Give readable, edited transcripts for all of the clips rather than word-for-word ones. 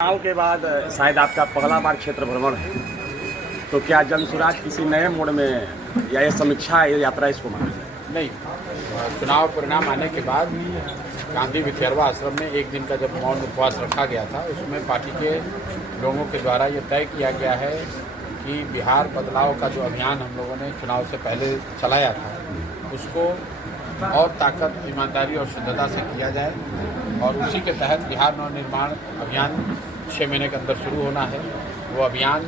चुनाव के बाद शायद आपका पहला बार क्षेत्र भ्रमण है, तो क्या जनसुराज किसी नए मोड़ में या ये समीक्षा यात्रा इसको माना जाए? नहीं, चुनाव परिणाम आने के बाद गांधी विथेरवा आश्रम में एक दिन का जब मौन उपवास रखा गया था, उसमें पार्टी के लोगों के द्वारा ये तय किया गया है कि बिहार बदलाव का जो अभियान हम लोगों ने चुनाव से पहले चलाया था, उसको और ताकत, ईमानदारी और शुद्धता से किया जाए और उसी के तहत बिहार नवनिर्माण अभियान 6 महीने के अंदर शुरू होना है। वो अभियान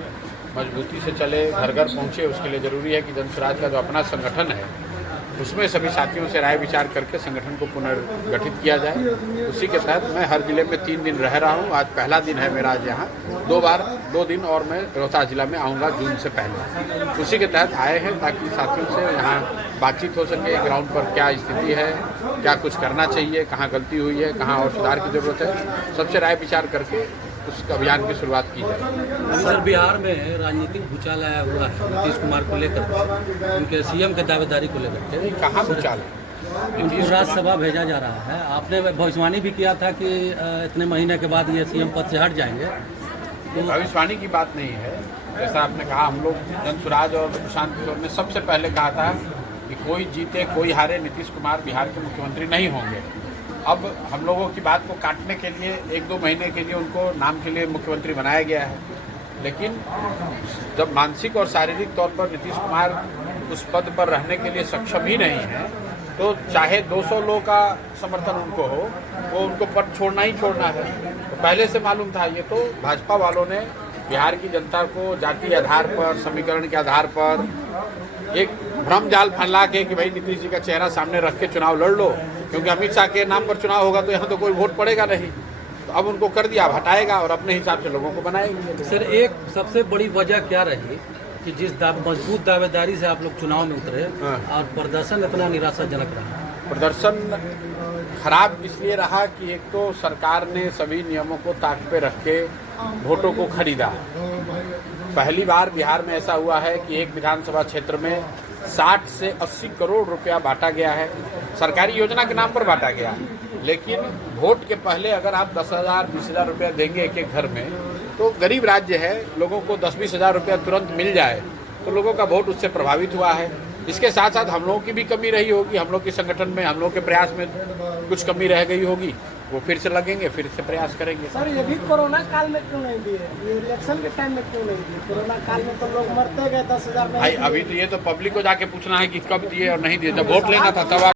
मजबूती से चले, घर घर पहुँचे। उसके लिए ज़रूरी है कि जनसुराज का जो अपना संगठन है उसमें सभी साथियों से राय विचार करके संगठन को पुनर्गठित किया जाए। उसी के तहत मैं हर जिले में 3 दिन रह रहा हूँ। आज पहला दिन है मेरा आज यहाँ, 2 दिन और मैं रोहतास जिला में आऊँगा जून से पहले। उसी के तहत आए हैं ताकि साथियों से यहाँ बातचीत हो सके, ग्राउंड पर क्या स्थिति है, क्या कुछ करना चाहिए, कहाँ गलती हुई है, कहाँ और सुधार की ज़रूरत है, सबसे राय विचार करके उस अभियान की शुरुआत की जाए। सर, बिहार में राजनीतिक भूचाल आया हुआ है नीतीश कुमार को लेकर, उनके सीएम के दावेदारी को लेकर के। कहाँ भूचाल है? उनको राज्यसभा भेजा जा रहा है। आपने भविष्यवाणी भी किया था कि इतने महीने के बाद ये सीएम पद से हट जाएंगे। तो भविष्यवाणी की बात नहीं है। जैसा आपने कहा, हम लोग जनसुराज और प्रशांत किशोर ने सबसे पहले कहा था कि कोई जीते कोई हारे, नीतीश कुमार बिहार के मुख्यमंत्री नहीं होंगे। अब हम लोगों की बात को काटने के लिए 1-2 महीने के लिए उनको नाम के लिए मुख्यमंत्री बनाया गया है, लेकिन जब मानसिक और शारीरिक तौर पर नीतीश कुमार उस पद पर रहने के लिए सक्षम ही नहीं है, तो चाहे 200 लोगों का समर्थन उनको हो, वो उनको पद छोड़ना ही छोड़ना है। तो पहले से मालूम था। ये तो भाजपा वालों ने बिहार की जनता को जाति आधार पर, समीकरण के आधार पर एक भ्रम जाल फैला के कि भाई नीतीश जी का चेहरा सामने रख के चुनाव लड़ लो, क्योंकि अमित शाह के नाम पर चुनाव होगा तो यहाँ तो कोई वोट पड़ेगा नहीं। तो अब उनको कर दिया, अब हटाएगा और अपने हिसाब से लोगों को बनाएंगे। सर, एक सबसे बड़ी वजह क्या रही कि जिस मजबूत दावेदारी से आप लोग चुनाव में उतरे और प्रदर्शन इतना निराशाजनक रहा? प्रदर्शन खराब इसलिए रहा कि एक तो सरकार ने सभी नियमों को ताक पे रख के वोटों को खरीदा। पहली बार बिहार में ऐसा हुआ है कि एक विधानसभा क्षेत्र में 60 से 80 करोड़ रुपया बांटा गया है। सरकारी योजना के नाम पर बांटा गया, लेकिन वोट के पहले अगर आप 10,000 20,000 रुपया देंगे एक घर में, तो गरीब राज्य है, लोगों को 10-20 हज़ार रुपया तुरंत मिल जाए, तो लोगों का वोट उससे प्रभावित हुआ है। इसके साथ साथ हम लोगों की भी कमी रही होगी, हम लोग के संगठन में, हम लोग के प्रयास में कुछ कमी रह गई होगी। वो फिर से लगेंगे, फिर से प्रयास करेंगे। सर, ये भी कोरोना काल में क्यों नहीं दिए? ये इलेक्शन के टाइम में क्यों नहीं दिए? कोरोना काल में तो लोग मरते गए, 10,000 में। भाई अभी तो ये तो पब्लिक को जाके पूछना है कि कब दिए और नहीं दिए। जब वोट लेना था तब